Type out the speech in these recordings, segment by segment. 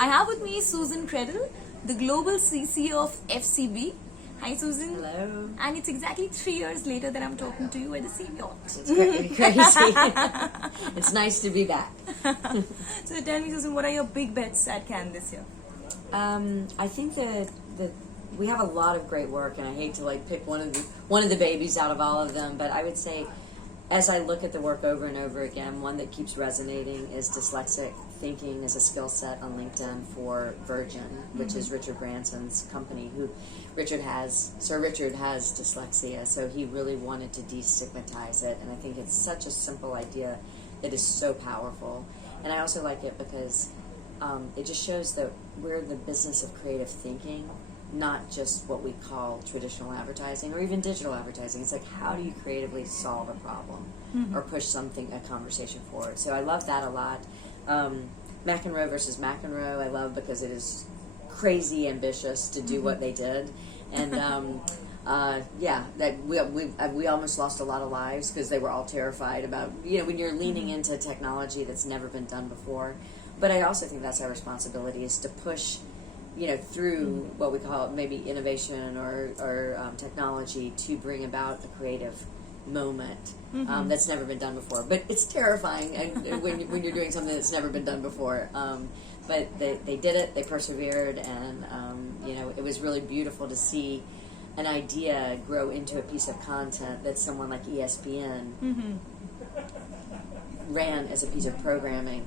I have with me Susan Credle, the global CC of FCB. Hi Susan. Hello. And it's exactly 3 years later that I'm talking to you at the same yacht. It's crazy. It's nice to be back. So tell me, Susan, what are your big bets at Cannes this year? I think that we have a lot of great work, and I hate to pick one of the babies out of all of them, but I would say, as I look at the work over and over again, one that keeps resonating is dyslexic thinking as a skill set on LinkedIn for Virgin, which is Richard Branson's company. Sir Richard has dyslexia, so he really wanted to destigmatize it, and I think it's such a simple idea that is so powerful. And I also like it because it just shows that we're in the business of creative thinking, not just what we call traditional advertising or even digital advertising. It's like, how do you creatively solve a problem or push a conversation forward? So I love that a lot. McEnroe versus McEnroe I love because it is crazy ambitious to do what they did. And that we almost lost a lot of lives because they were all terrified about, when you're leaning into technology that's never been done before. But I also think that's our responsibility, is to push through what we call maybe innovation or technology to bring about a creative moment that's never been done before. But it's terrifying when you're doing something that's never been done before. But they did it, they persevered, and it was really beautiful to see an idea grow into a piece of content that someone like ESPN ran as a piece of programming,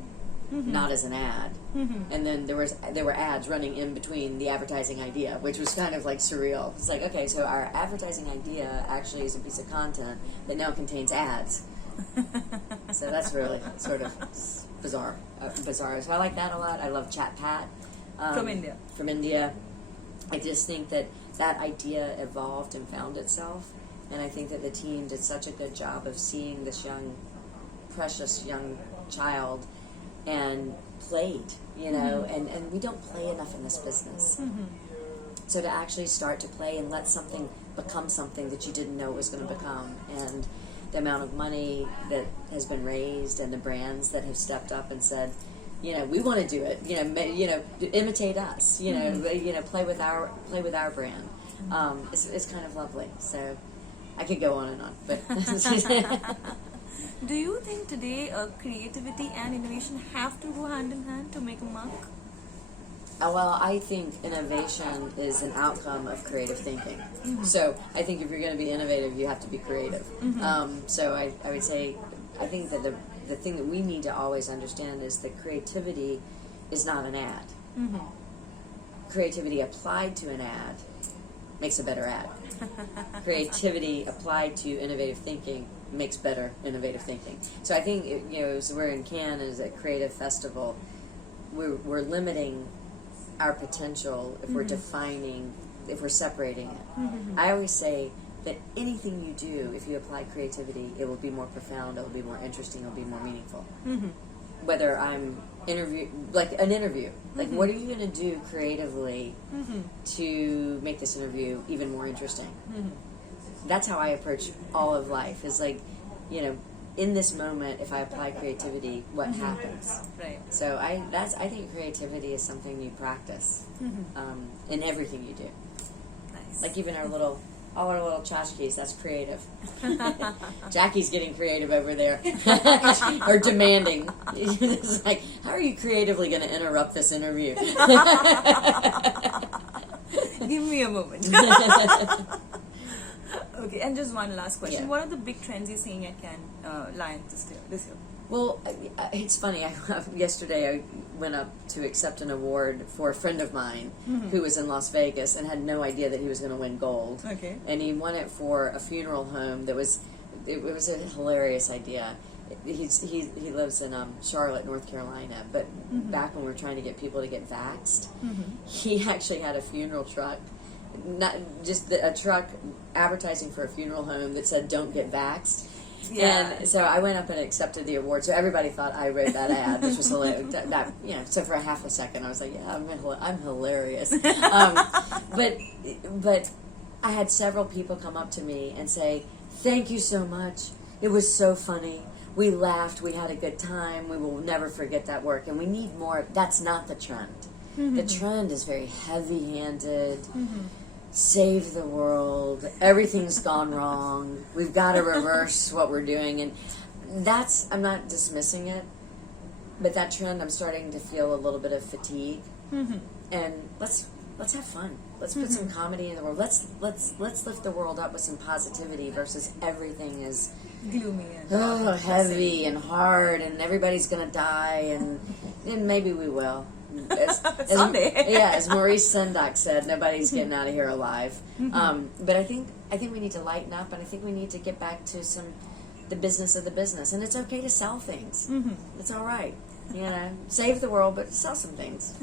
not as an ad. And then there were ads running in between the advertising idea, which was kind of surreal. It's like, okay, so our advertising idea actually is a piece of content that now contains ads. So that's really sort of bizarre. So I like that a lot. I love Chat Pat From India. From India. I just think that idea evolved and found itself, and I think that the team did such a good job of seeing this precious young child and played, and we don't play enough in this business. So to actually start to play and let something become something that you didn't know it was going to become, and the amount of money that has been raised and the brands that have stepped up and said, we want to do it, imitate us, play with our brand. It's kind of lovely. So I could go on and on, but do you think today creativity and innovation have to go hand in hand to make a mark? Well, I think innovation is an outcome of creative thinking. So I think if you're going to be innovative, you have to be creative. So I would say, I think that the thing that we need to always understand is that creativity is not an ad. Creativity applied to an ad makes a better ad. Creativity applied to innovative thinking makes better innovative thinking. So I think, as we're in Cannes, as a creative festival, we're limiting our potential if we're if we're separating it. I always say that anything you do, if you apply creativity, it will be more profound, it will be more interesting, it will be more meaningful. Whether I'm an interview, what are you going to do creatively to make this interview even more interesting? That's how I approach all of life, is in this moment, if I apply creativity, what happens? Right. So I think creativity is something you practice in everything you do. Nice. Like even all our little tchotchkes, that's creative. Jackie's getting creative over there. Or demanding. It's like, how are you creatively going to interrupt this interview? Give me a moment. Okay, and just one last question. Yeah. What are the big trends you're seeing at Cannes Lions this year? Well, it's funny. Yesterday I went up to accept an award for a friend of mine who was in Las Vegas and had no idea that he was going to win gold. Okay. And he won it for a funeral home it was a hilarious idea. He lives in Charlotte, North Carolina, but back when we were trying to get people to get vaxxed, he actually had a funeral truck, not just a truck advertising for a funeral home that said "Don't get vaxxed." Yeah. And so I went up and accepted the award. So everybody thought I wrote that ad, which was hilarious. So for a half a second, I was like, "Yeah, I'm hilarious." But I had several people come up to me and say, "Thank you so much. It was so funny. We laughed. We had a good time. We will never forget that work." And we need more. That's not the trend. The trend is very heavy-handed. Save the world. Everything's gone wrong. We've got to reverse what we're doing, and that's. I'm not dismissing it, but that trend, I'm starting to feel a little bit of fatigue. And let's have fun. Let's put some comedy in the world. Let's lift the world up with some positivity versus everything is gloomy and heavy and hard, and everybody's gonna die, and maybe we will. Someday. As Maurice Sendak said, nobody's getting out of here alive. But I think we need to lighten up, and I think we need to get back to the business of the business. And it's okay to sell things. It's all right. Save the world, but sell some things.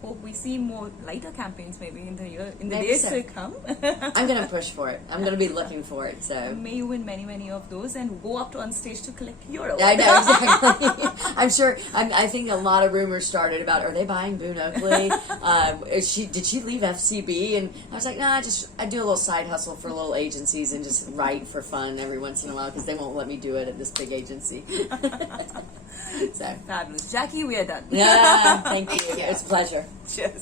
Hope we see more lighter campaigns maybe in the Maybe days so. to come. I'm going to push for it. I'm going to be looking for it. So May you win many of those and go up to on stage to collect your award. I know, exactly. I'm sure. I think a lot of rumors started about, are they buying Boone Oakley? Did she leave FCB? And I was like, nah, I do a little side hustle for little agencies and just write for fun every once in a while because they won't let me do it at this big agency. So Fabulous. Jackie, we are done. yeah, thank you. It's a pleasure. Cheers.